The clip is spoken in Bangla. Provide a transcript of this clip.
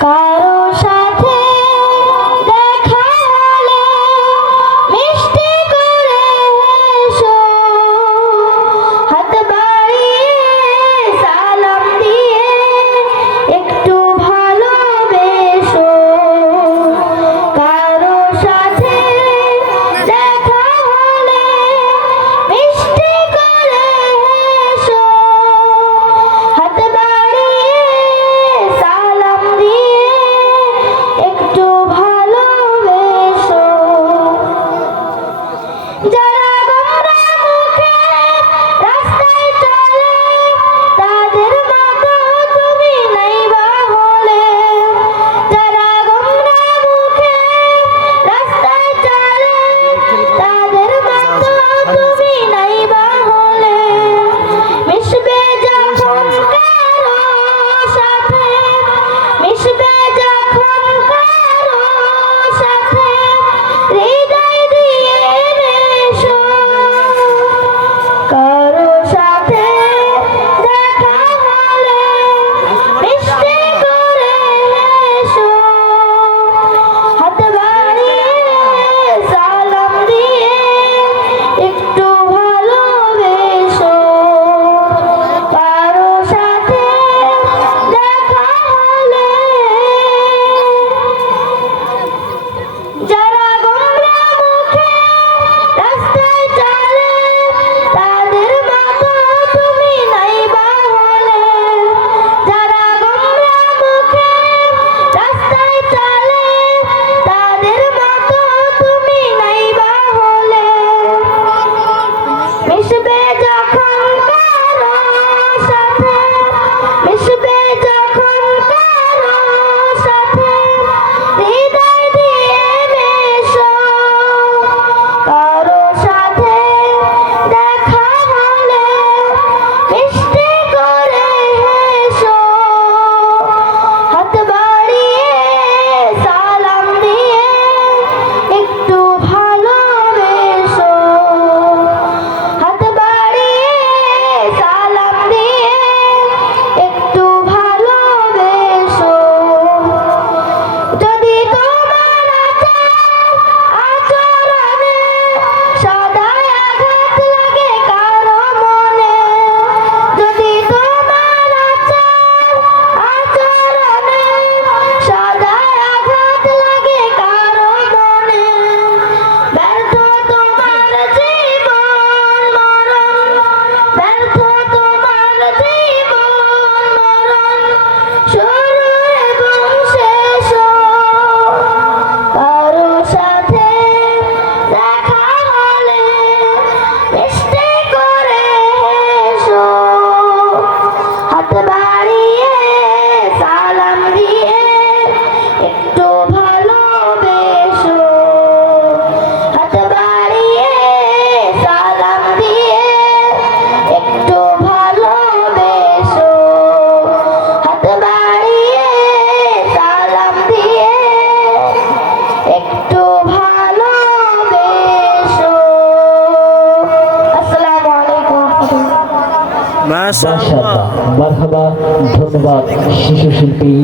কারও মিষ্টি মাশাআল্লাহ। মারহাবা ধন্যবাদ শিশু শিল্পী।